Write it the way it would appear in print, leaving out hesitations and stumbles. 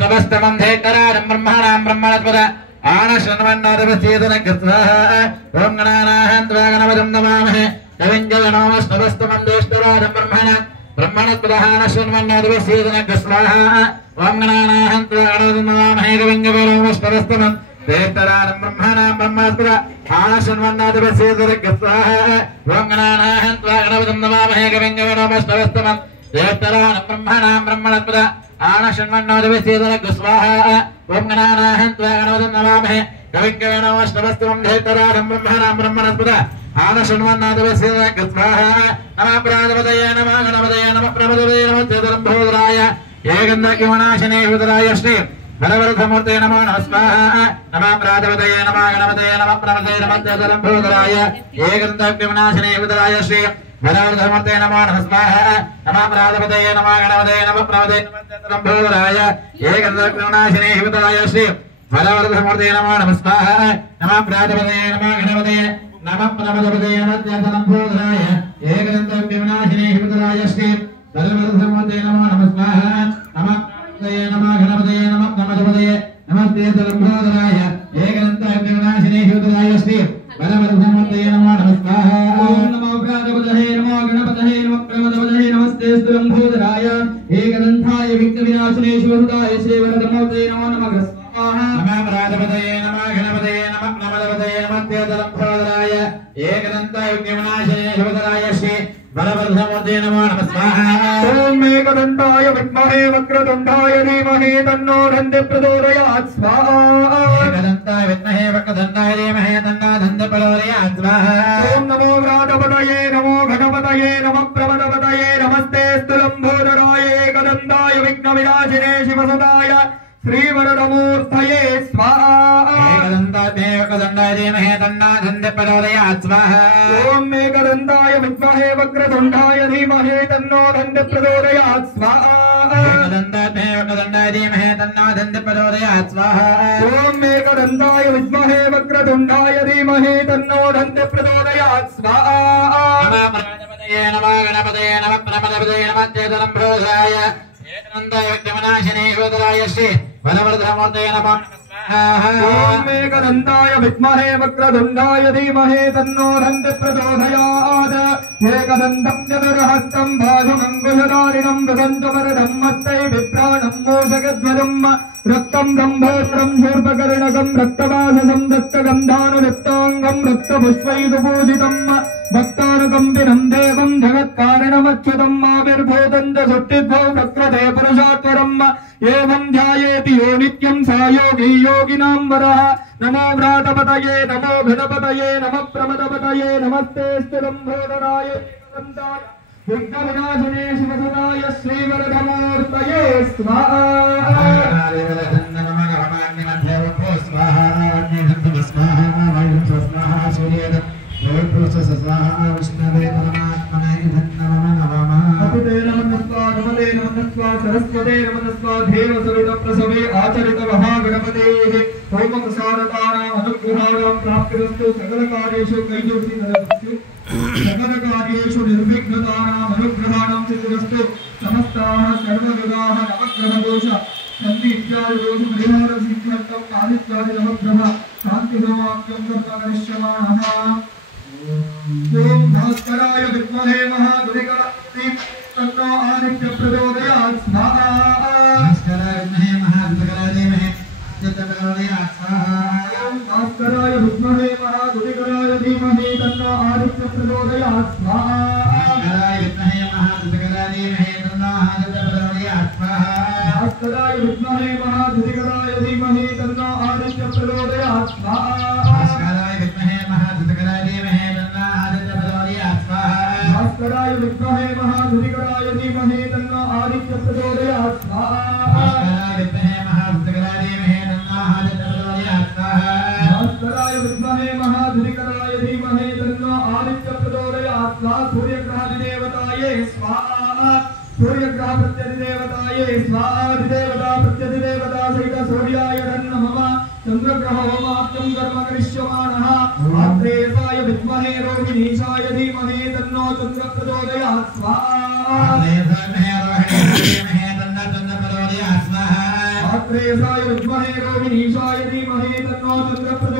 वैष्णवस्तमं धेतरारं ब्रह्मणां ब्रह्मणस्पद आनशन्वन्नादवसेदनकृत्वाः ॐ गणानाहं त्वा गणपतिं नमामहे कविञ्जगणो वैष्णवस्तमं धेष्टरारं ब्रह्मणस्पद आनशन्वन्नादवसेदनकृत्वाः ॐ गणानाहं त्वा गणपतिं नमामहे कविञ्जगणो वैष्णवस्तमं धेष्टरारं ब्रह्मणां ब्रह्मणस्पद आनशन्वन्नादवसेदनकृत्वाः ॐ गणानाहं त्वा गणपतिं नमामहे कविञ्जगणो वैष्णवस्तमं धेष्टरारं ब्रह्मणां ब्रह्मणस्पद आनशन्वन्नादवसेदनकृत्वाः ॐ गणानाहं त्वा गणपतिं नमामहे कविञ्जगणो वैष्णवस्तमं धेष्टरारं ब्रह्मणां ब्रह्मणस्पद आनशन्वन्नादवसेदनकृत्वाः नमः प्राणपतये नमः गणपतये नमः प्रमदपतये नमः चेतनम्भोदराय एकन्दकिमनाशने विदराय श्री वरवरधमूर्ते नमो नमः स्वाहा नमः प्राणपतये नमः गणपतये नमः प्रमदपतये नमः चेतनम्भोदराय एकन्दकिमनाशने विदराय श्री वरवरधमूर्ते नमो नमः स्वाहा नमः प्राणपतये नमः गणपतये नमः प्रमदपतये नमः चेतनम्भोदराय एकन्दकिमनाशने विदराय श्री वरवरधमूर्ते नमो नमः स्वाहा नमः प्राणपतये नमः गणपतये नमः प्रमदपतये नमः चेतनम्भोदराय एकदन्तविनाशिने हिमतराय श्री वरवरधमूर्ते नमो नमः स्वाहा नमः प्राणपतये नमः गणपतये नमः प्रमदपतये नमः चेतनम्भोदराय एकदन्तविनाशिने हिमतराय श्री वरवरधमूर्ते नमो नमः स्वाहा ओम नमो प्राणपतये नमो गणपतये नमः प्रमदपतये नमस्ते स्तुलम्भोदराय एकदन्ताय विघ्नविनाशिने शिवसुताय श्री वरधमूर्ते नमो नमः स्वाहा नमः प्राणपतये नमः गणपतये नमः प्रमदपतये नमः चेतनम्भोदराय एकदन्ताय विघ्नविनाशिने शिवसुताय श्री वरवरधमूर्ते नमो नमः स्वाहा ओम एकदन्ताय विद्महे वक्रतुण्डाय धीमहि तन्नो दन्ति प्रचोदयात् स्वाहा एकदन्ताय विद्महे वक्रतुण्डाय धीमहि तन्नो दन्ति प्रचोदयात् स्वाहा ओम नमो प्राणपतये नमो गणपतये नमः प्रमदपतये नमस्ते स्तुलम्भोदराय एकदन्ताय विघ्नविनाशिने शिवसुताय श्रीवरदमूर्तये स्वाहा एकदन्ताय धीमहि तन्नो दन्ति प्रचोदयात् स्वाहा ओम एकदन्ताय विद्महे वक्रतुण्डाय धीमहि तन्नो दन्ति प्रचोदयात् स्वाहा एकदन्ताय धीमहि तन्नो दन्ति प्रचोदयात् स्वाहा ओम एकदन्ताय विद्महे वक्रतुण्डाय धीमहि तन्नो दन्ति प्रचोदयात् स्वाहा नमः प्राणपतये नमः गणपतये नमः प्रमदपतये नमः चेतनम्भोदराय एकदन्ताय विघ्नविनाशिने शिवसुताय श्री वरवरधमूर्ते नमो नमः स्वाहा ओम एकदन्ताय विद्महे वक्रतुण्डाय धीमहि तन्नो दन्ति प्रचोदयात् एकदन्तं चतुर्हस्तं भाजुमङ्कुशधारिणं मृगन्तवरदं मस्तै विप्राणं मोषगध्वजं रक्तं ब्रह्मोत्रं शूर्पकर्णकं रक्तवाससं रक्तगन्धानुरक्ताङ्गं रक्तपुष्पैर्पूजितं भक्तानुकम्पिनं देवं जगत्कारणमच्युतं आविर्भूतं च सुट्टिद्भौ प्रकृते पुरुषात्परम् एवं ध्यायेति यो नित्यं स योगी योगिनां वरः नमो व्रातपतये नमो गणपतये नमः प्रमदपतये नमस्ते स्तुलम्भोदराय एकदन्ताय विघ्नविनाशिने शिवसुताय श्रीवरदमूर्तये स्वाहा सरस्वते नमः देव सरुण प्रसवे आचरित महागणपतेः होमप्रसारतानाम् अनुग्रहाणां प्राप्तिरस्तु सकलकार्येषु कैजोषितरस्तु सकलकार्येषु निर्विघ्नतानाम् अनुग्रहाणां सिद्धिरस्तु समस्ताः सर्वविधाः नवग्रहदोष सन्धि इत्यादि दोष परिहार सिद्ध्यर्थम् आदित्यादि नवग्रह शान्तिहोमाख्यं कर्तरिष्यमाणः ओम भास्कराय विद्महे महागुरुगणाय तन्नो आदित्य प्रचोदयात् स्वाहा भास्कराय विद्महे महागुरुगणाय धीमहि तन्नो प्रचोदयात् स्वाहा ओम भास्कराय विद्महे महागुरुगणाय धीमहि तन्नो आदित्य प्रचोदयात् स्वाहा भास्कराय विद्महे महागुरुगणाय धीमहि तन्नो आदित्य प्रचोदयात् स्वाहा भास्कराय विद्महे महागुरुगणाय धीमहि तन्नो आदित्य प्रचोदयात् स्वाहा भास्कराय विद्महे महागुरुगणाय धीमहि भास्कराय विद्महे महागुरुगणाय धीमहि तन्नो आदित्य प्रचोदयात् स्वाहा भास्कराय विद्महे महागुरुगणाय धीमहि तन्नो आदित्य प्रचोदयात् स्वाहा भास्कराय विद्महे महागुरुगणाय धीमहि तन्नो आदित्य प्रचोदयात् स्वाहा सूर्यग्रहाधिदेवताये स्वाहा सूर्यग्रह प्रत्यधिदेवताये स्वाहा अधिदेवता प्रत्यधिदेवता सहित सूर्याय नमः चंद्रग्रह होमाख्यं कर्म करिष्यमाणः आत्रेयसाय विद्महे रोहिणीशाय धीमहि तन्नो चंद्र प्रचोदयात् स्वाहा आत्रेयसाय विद्महे रोहिणीशाय धीमहि तन्नो चंद्र प्रचोदयात् स्वाहा श्रेयसाय विद्महे रोहिणीशाय धीमहि तन्नो चन्द्रः